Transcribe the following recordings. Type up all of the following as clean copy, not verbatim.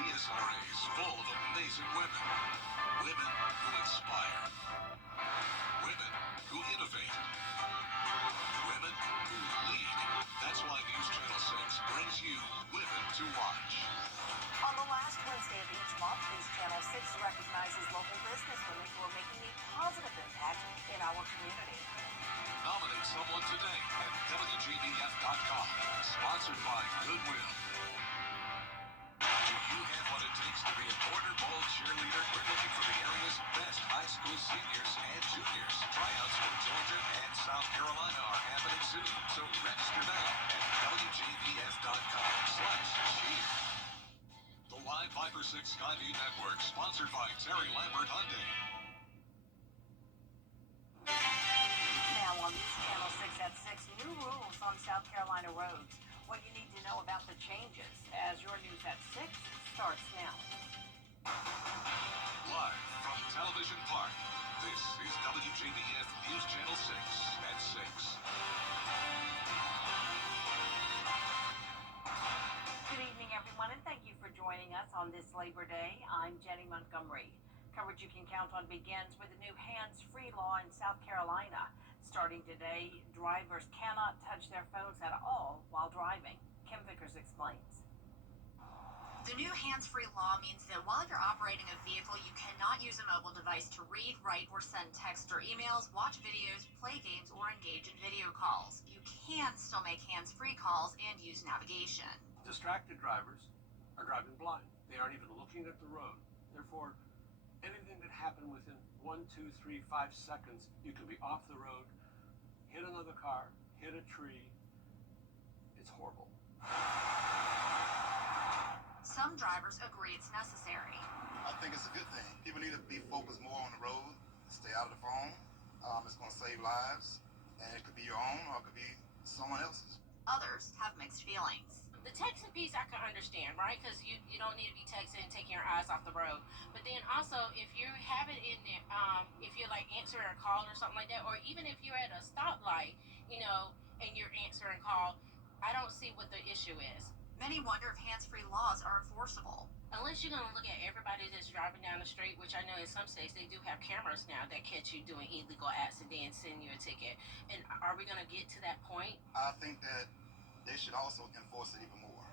CSRA is full of amazing women. Women who inspire. Women who innovate. Women who lead. That's why News Channel 6 brings you Women to Watch. On the last Wednesday of each month, News Channel 6 recognizes local businesswomen who are making a positive impact in our community. Nominate someone today at WJBF.com. Sponsored by Goodwill. Do you have what it takes to be a border bowl cheerleader? We're looking for the area's best high school seniors and juniors. Tryouts for Georgia and South Carolina are happening soon, so register now at WJBF.com/cheer. The Live Viper 6 Skyview Network, sponsored by Terry Lambert Hyundai. Now on News Channel 6 at 6, new rules on South Carolina roads. What you need to know about the changes as your News at 6 starts now. Live from Television Park, this is WJBF News Channel 6 at 6. Good evening, everyone, and thank you for joining us on this Labor Day. I'm Jenny Montgomery. Coverage you can count on begins with the new hands-free law in South Carolina. Starting today, drivers cannot touch their phones at all while driving. Kim Vickers explains. The new hands-free law means that while you're operating a vehicle, you cannot use a mobile device to read, write, or send text or emails, watch videos, play games, or engage in video calls. You can still make hands-free calls and use navigation. Distracted drivers are driving blind. They aren't even looking at the road. Therefore, anything that happened within 1, 2, 3, 5 seconds, you could be off the road, hit another car, hit a tree. It's horrible. Some drivers agree it's necessary. I think it's a good thing. People need to be focused more on the road, stay out of the phone. It's going to save lives, and it could be your own or it could be someone else's. Others have mixed feelings. The texting piece I can understand, right? Because you don't need to be texting and taking your eyes off the road. But then also, if you have it in there, if you're like answering a call or something like that, or even if you're at a stoplight, and you're answering a call, I don't see what the issue is. Many wonder if hands-free laws are enforceable. Unless you're going to look at everybody that's driving down the street, which I know in some states they do have cameras now that catch you doing illegal acts and then send you a ticket. And are we going to get to that point? I think that they should also enforce it even more.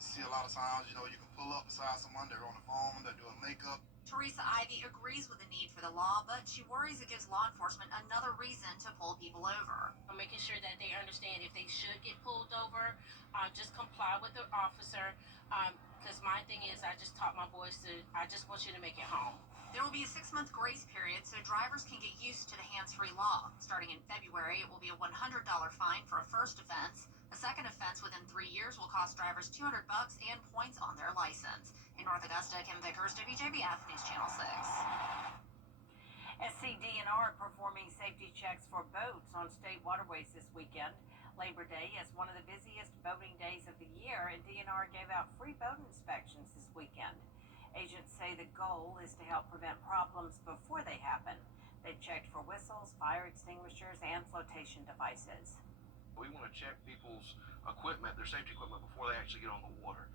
See a lot of times, you can pull up beside someone, they're on the phone, they're doing makeup. Teresa Ivy agrees with the need for the law, but she worries it gives law enforcement another reason to pull people over. I'm making sure that they understand if they should get pulled over, just comply with the officer. Because my thing is, I just taught my boys I just want you to make it home. There will be a 6-month grace period so drivers can get used to the hands-free law. Starting in February, it will be a $100 fine for a first offense. A second offense within 3 years will cost drivers $200 and points on their license. In North Augusta, Kim Vickers, WJBF News Channel 6. SCDNR performing safety checks for boats on state waterways this weekend. Labor Day is one of the busiest boating days of the year, and DNR gave out free boat inspections this weekend. Agents say the goal is to help prevent problems before they happen. They've checked for whistles, fire extinguishers, and flotation devices. We want to check people's equipment, their safety equipment, before they actually get on the water.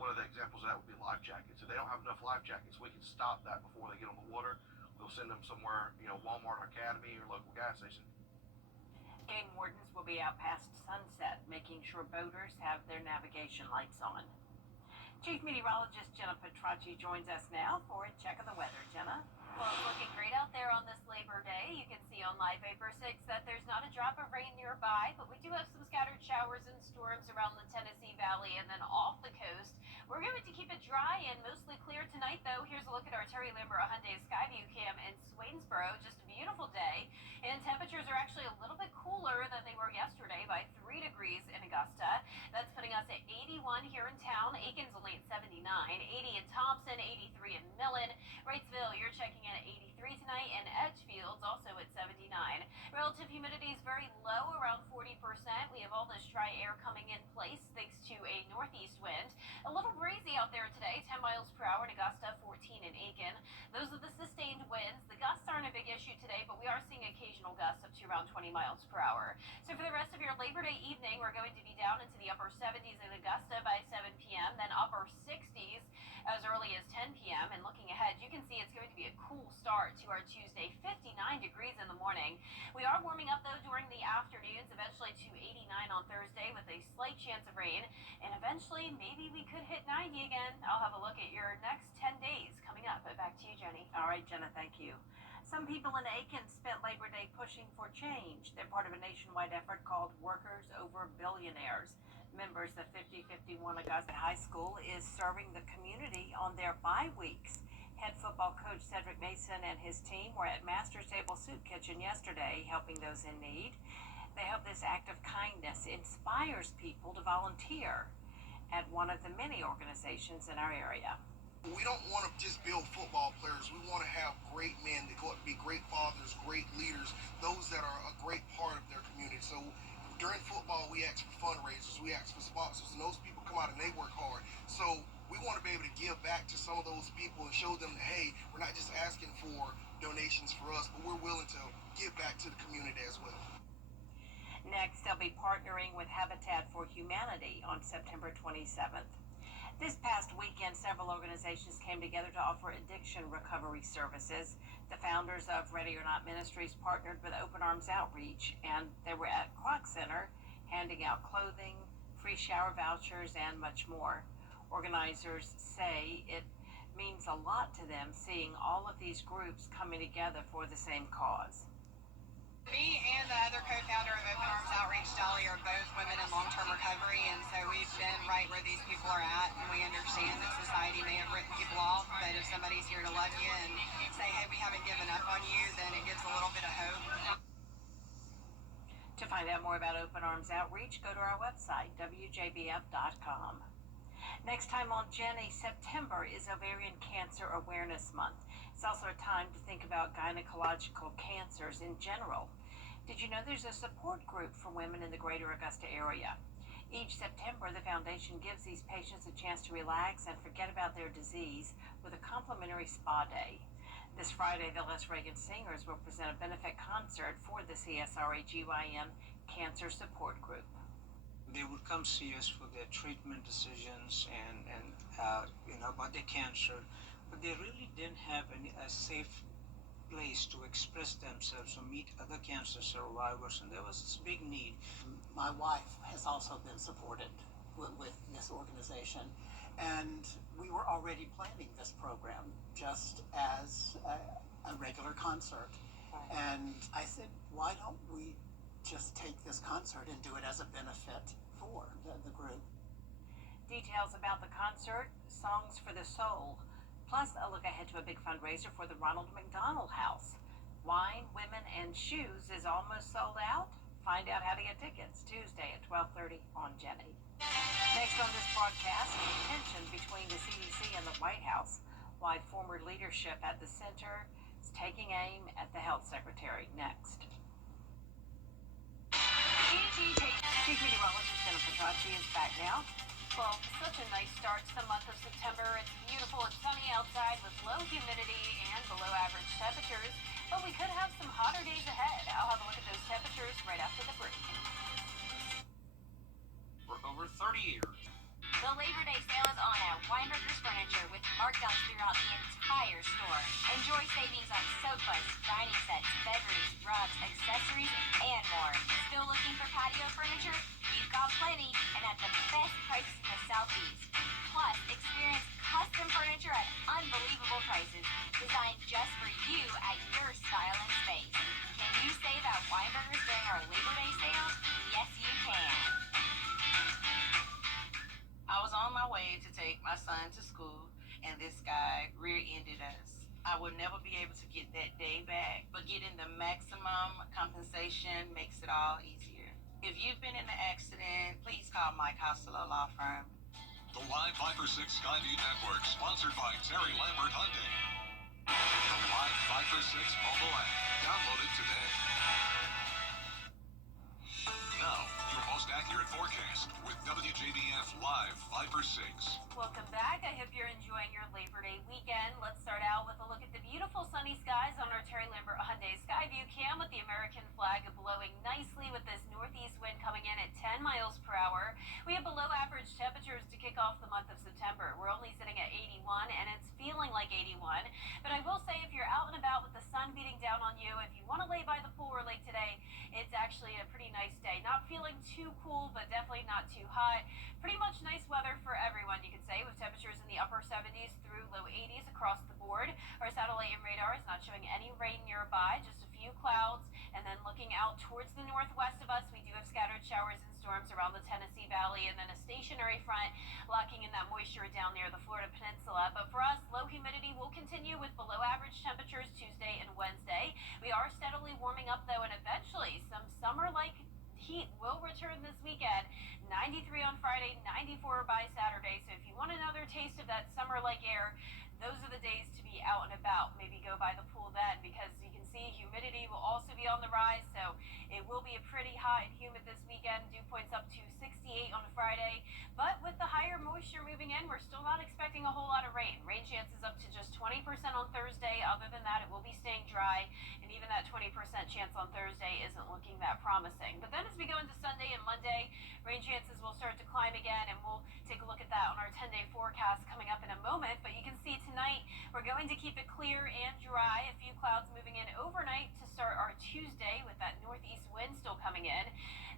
One of the examples of that would be life jackets. If they don't have enough life jackets, we can stop that before they get on the water. We'll send them somewhere, Walmart or Academy or local gas station. Game wardens will be out past sunset, making sure boaters have their navigation lights on. Chief Meteorologist Jenna Petracci joins us now for a check of the weather. Jenna? Well, it's looking great out there on this Labor Day. You can see on Live Vapor 6 that there's not a drop of rain nearby, but we do have some scattered showers and storms around the Tennessee Valley and then off the coast. We're going to keep it dry and mostly clear tonight, though. Here's a look at our Terry Lambert Hyundai Skyview cam in Swainsboro. Just a beautiful day, and temperatures are actually a little bit cooler than they were yesterday by 3 degrees in Augusta. That's putting us at 81 here in town. Aiken's only at 79, 80 in Thompson, 83 in Millen. Wrightsville, you're checking in at 83 tonight, and Edgefield's also at 79. Relative humidity is very low, around 40%. We have all this dry air coming in place thanks to a northeast wind. A little breezy out there today, 10 miles per hour in Augusta, 14 in Aiken. Those are the sustained winds. The gusts aren't a big issue today, but we are seeing occasional gusts up to around 20 miles per hour. So for the rest of your Labor Day evening, we're going to be down into the upper 70s. 70s in Augusta by 7 p.m., then upper 60s as early as 10 p.m. And looking ahead, you can see it's going to be a cool start to our Tuesday, 59 degrees in the morning. We are warming up, though, during the afternoons, eventually to 89 on Thursday with a slight chance of rain. And eventually, maybe we could hit 90 again. I'll have a look at your next 10 days coming up. Back to you, Jenny. All right, Jenna, thank you. Some people in Aiken spent Labor Day pushing for change. They're part of a nationwide effort called Workers Over Billionaires. Members of 5051 Augusta High School is serving the community on their bye weeks. Head football coach Cedric Mason and his team were at Master's Table Soup Kitchen yesterday, helping those in need. They hope this act of kindness inspires people to volunteer at one of the many organizations in our area. We don't want to just build football players. We want to have great men that go up to be great fathers, great leaders, those that are a great part of their community. So during football, we ask for fundraisers, we ask for sponsors, and those people come out and they work hard. So we want to be able to give back to some of those people and show them that, hey, we're not just asking for donations for us, but we're willing to give back to the community as well. Next, they'll be partnering with Habitat for Humanity on September 27th. This past weekend, several organizations came together to offer addiction recovery services. The founders of Ready or Not Ministries partnered with Open Arms Outreach, and they were at Kroc Center handing out clothing, free shower vouchers, and much more. Organizers say it means a lot to them seeing all of these groups coming together for the same cause. Me and the other co-founder of Open Arms Outreach, Dolly, are both women in long-term recovery, and so we've been right where these people are at, and we understand that society may have written people off, but if somebody's here to love you and say, hey, we haven't given up on you, then it gives a little bit of hope. To find out more about Open Arms Outreach, go to our website, WJBF.com. Next time on Jenny, September is Ovarian Cancer Awareness Month. It's also a time to think about gynecological cancers in general. Did you know there's a support group for women in the greater Augusta area? Each September, the foundation gives these patients a chance to relax and forget about their disease with a complimentary spa day. This Friday, the Les Reagan Singers will present a benefit concert for the CSRA-GYN Cancer Support Group. They would come see us for their treatment decisions and about their cancer, but they really didn't have a safe place to express themselves or meet other cancer survivors, and there was this big need. My wife has also been supported with this organization, and we were already planning this program just as a regular concert. And I said, why don't we just take this concert and do it as a benefit for the group? Details about the concert, Songs for the Soul, plus a look ahead to a big fundraiser for the Ronald McDonald House. Wine, Women, and Shoes is almost sold out. Find out how to get tickets Tuesday at 12:30 on Jenny. Next on this broadcast, the tension between the CDC and the White House. Why former leadership at the center is taking aim at the health secretary. Next. Meteorologist Jennifer Petracci is back now. Well, such a nice start to the month of September. It's beautiful and sunny outside with low humidity and below average temperatures, but we could have some hotter days ahead. I'll have a look at those temperatures right after the break. For over 30 years. The Labor Day sale is on at Weinberger's Furniture with markdowns throughout the entire store. Enjoy savings on sofas, dining sets, bedrooms, rugs, accessories, and more. Still looking for patio furniture? We've got plenty and at the best prices in the Southeast. Plus, experience custom furniture at unbelievable prices, designed just for you at your style and space. Can you say that Weinberger's during our Labor Day sale? Yes, you can. I was on my way to take my son to school, and this guy rear-ended us. I would never be able to get that day back, but getting the maximum compensation makes it all easier. If you've been in an accident, please call Mike Hostler Law Firm. The Live 5 for 6 Skyview Network, sponsored by Terry Lambert Hyundai. The Live 5 for 6 mobile app. Download it today. Now, your most accurate forecast with WJBF Live 5 for 6. Welcome back. I hope you're enjoying your Labor Day weekend. Let's start out with a look at the beautiful sunny skies on our Terry Lambert Hyundai Skyview cam with the American flag blowing nicely with this northeast wind coming in at 10 miles per hour. We have below average month of September. We're only sitting at 81, and it's feeling like 81. But I will say, if you're out and about with the sun beating down on you, if you want to lay by the pool or lake today, it's actually a pretty nice day. Not feeling too cool, but definitely not too hot. Pretty much nice weather for everyone, you could say, with temperatures in the upper 70s through low 80s across the board. Our satellite and radar is not showing any rain nearby, just a few clouds. And then looking out towards the northwest of us, we do have scattered showers and storms around the Tennessee Valley, and then a stationary front locking in that moisture down near the Florida Peninsula. But for us, low humidity will continue with below average temperatures Tuesday and Wednesday. We are steadily warming up though, and eventually some summer-like heat will return this weekend. 93 on Friday, 94 by Saturday. So if you want another taste of that summer-like air, those are the days to be out and about. Maybe go by the pool then, because you can see humidity will also be on the rise. So it will be a pretty hot and humid this weekend. Dew points up to 68 on Friday. But with the higher moisture moving in, we're still not expecting a whole lot of rain. Rain chances up to just 20% on Thursday. Other than that, it will be staying dry. And even that 20% chance on Thursday isn't looking that promising. But then as we go into Sunday and Monday, rain chances will start to climb again. And we'll take a look at that on our 10-day forecast coming up in a moment. But you can see tonight, we're going to keep it clear and dry. A few clouds moving in overnight to start our Tuesday with that northeast wind still coming in.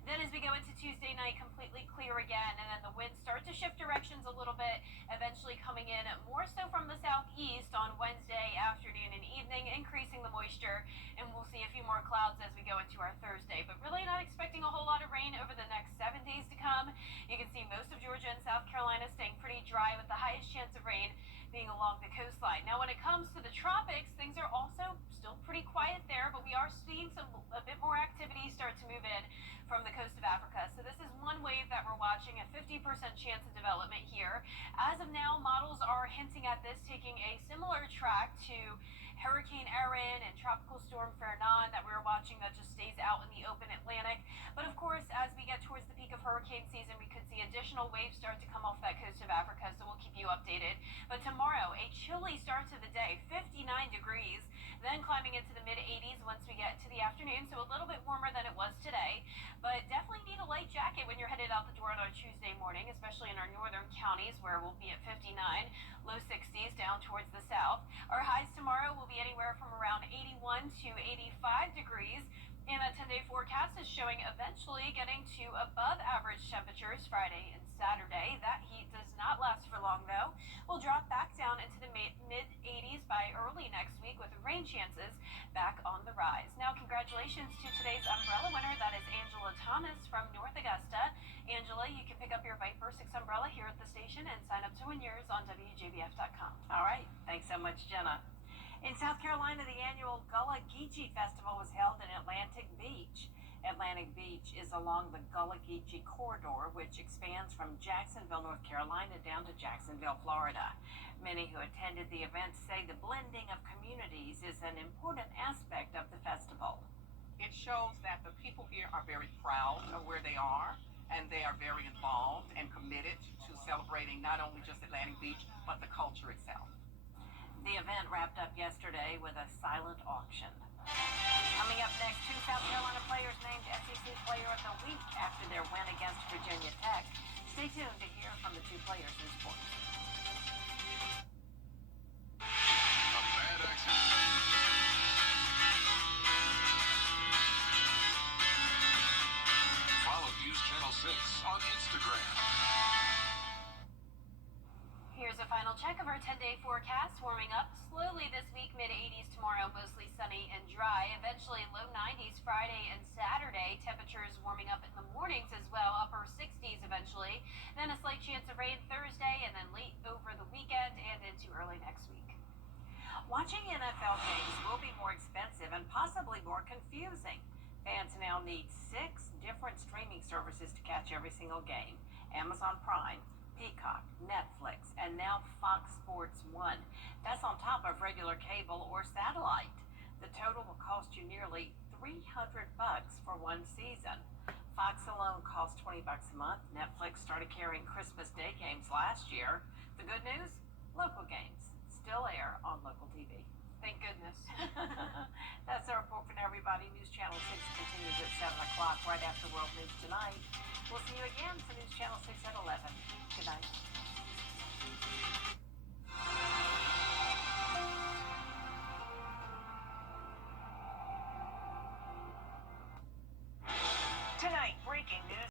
Then as we go into Tuesday night, completely clear again, and then the winds start to shift directions a little bit, eventually coming in more so from the southeast on Wednesday afternoon and evening, increasing the moisture, and we'll see a few more clouds as we go into our Thursday, but really not expecting a whole lot of rain over the next 7 days to come. You can see most of Georgia and South Carolina staying pretty dry, with the highest chance of rain being along the coastline. Now when it comes to the tropics, things are also still pretty quiet there, but we are seeing a bit more activity start to move in from the coast of Africa. So this is one wave that we're watching, a 50% chance of development here. As of now, models are hinting at this taking a similar track to Hurricane Erin and Tropical Storm Fernan that we were watching, that just stays out in the open Atlantic. But of course, as we get towards the peak of hurricane season, we could see additional waves start to come off that coast of Africa, so we'll keep you updated. But tomorrow, a chilly start to the day, 59 degrees, then climbing into the mid-80s once we get to the afternoon, so a little bit warmer than it was today. But definitely need a light jacket when you're headed out the door on our Tuesday morning, especially in our northern counties where we'll be at 59, low 60s down towards the south. Our highs tomorrow will be anywhere from around 81 to 85 degrees. And that 10-day forecast is showing eventually getting to above average temperatures Friday and Saturday. That heat does not last for long, though. We'll drop back down into the mid-80s by early next week, with rain chances back on the rise. Now, congratulations to today's umbrella winner. That is Angela Thomas from North Augusta. Angela, you can pick up your Viper 6 umbrella here at the station and sign up to win yours on WJBF.com. All right. Thanks so much, Jenna. In South Carolina, the annual Gullah Geechee Festival was held in Atlantic Beach. Atlantic Beach is along the Gullah Geechee corridor, which expands from Jacksonville, North Carolina, down to Jacksonville, Florida. Many who attended the event say the blending of communities is an important aspect of the festival. It shows that the people here are very proud of where they are, and they are very involved and committed to celebrating not only just Atlantic Beach, but the culture itself. The event wrapped up yesterday with a silent auction. Coming up next, two South Carolina players named SEC Player of the Week after their win against Virginia Tech. Stay tuned to hear from the two players in sports. A bad accident. Follow News Channel 6 on Instagram. Here's a final check of our 10-day forecast. Warming up slowly this week, mid-80s tomorrow, mostly sunny and dry. Eventually low 90s Friday and Saturday. Temperatures warming up in the mornings as well, upper 60s eventually. Then a slight chance of rain Thursday, and then late over the weekend and into early next week. Watching NFL games will be more expensive and possibly more confusing. Fans now need 6 different streaming services to catch every single game. Amazon Prime, Peacock, Netflix, and now Fox Sports 1. That's on top of regular cable or satellite. The total will cost you nearly $300 for one season. Fox alone costs $20 a month. Netflix started carrying Christmas Day games last year. The good news? Local games still air on local TV. Thank goodness. That's our report from everybody. News Channel 6 continues at 7 o'clock right after World News Tonight. We'll see you again for News Channel 6 at 11. Good night. breaking news.